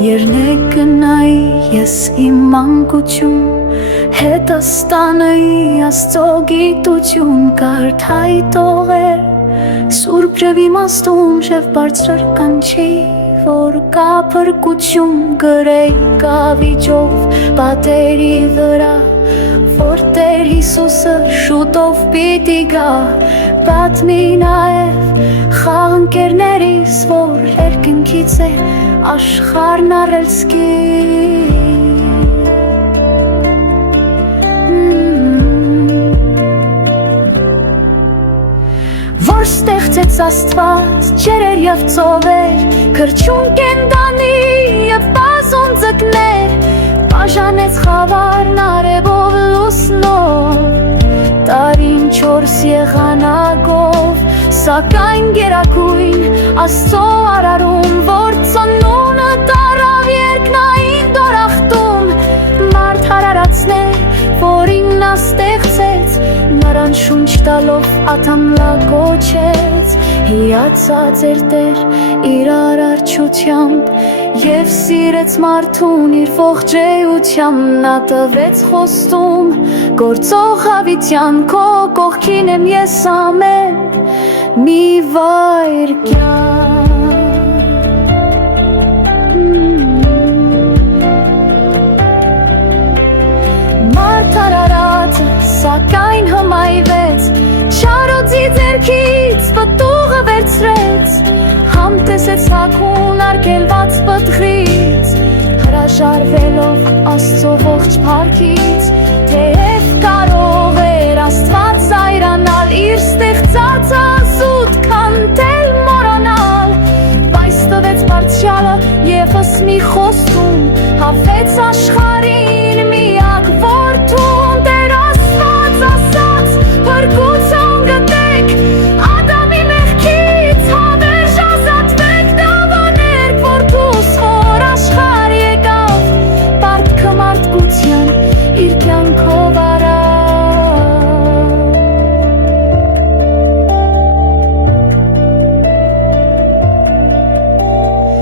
Երնեք գնայի ես իմ մանկություն, հետս տանեի Աստծո գիտություն, կարդայի տողեր Սուրբ ջև իմաստուն, ջև բարձր կանչի, որ կա փրկություն, գրեի կավիճով պատերի վրա, որ Տեր Հիսուսը շուտով պիտի գա, պատմի նաև խաղընկերներիս, որ երկնքից է աշխարհն առել սկի Որ ստեղծեց Աստված ջերեր և ծովեր, քրչուն կենդանի և բազում ձկներ, բաժանեց խավարն արևով լուսնով, տարին 4 եղանակով, սակայն գերագույն Աստծո արարում, որ ծնունը տարավ երկնային դորախտում, մարդ հարարացնե, որին նա ստեղծեց, նրան շունչ տալով աթամլա կոչեց, հիացած էր Տեր իր արարչությամբ և սիրեց մարդուն իր ողջեյությամբ, նա տվեց խոստում գործող հավիտյան, քո կողքին եմ ես ամեն մի վայրկյան Մարդ արարածը սակայն հմայվեց, չարոցի ձեռքից պտուղը վերցրեց, համտեսեց հագուն արգելված պտղից, հրաժարվելով Աստծո ողջ փառքից, թեև կարող էր Աստված զայրանալ, իր ստեղծած ազուտ քանդել մոռանալ, բայց տվեց Բարձրյալը ևս մի խոստում, հավեց աշխարհին միակ որդուն, Տեր Աստված ասաց, փրկություն գտեք, Ադամի մեղքից հավերժ ազատվեք, դավաներք որդուս, որ աշխարհ եկավ, պարտքը մարդկության իր կյանքով արավ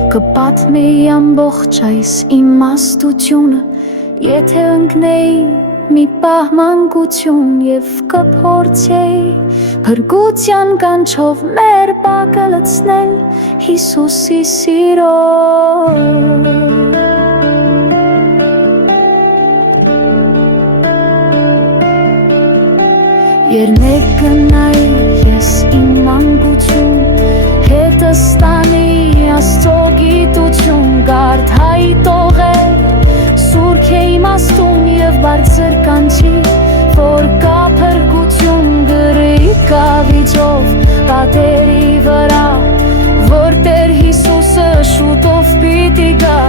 Կպատմեի ամբողջ այս իմաստությունը, եթե ընկնեի մի պահ մանկություն և կփորձեի փրկության կանչով մեր բակը լցնել Հիսուսի սիրով Երնեք գնայի ես իմ մանկություն, հետս տանի Աստծո գիտություն, կարդայի տողեր Սուրբ է իմաստուն և բարձր կանչի, որ կա փրկություն, գրեի կավիճով պատերի վրա, որ Տեր Հիսուսը շուտով պիտի գա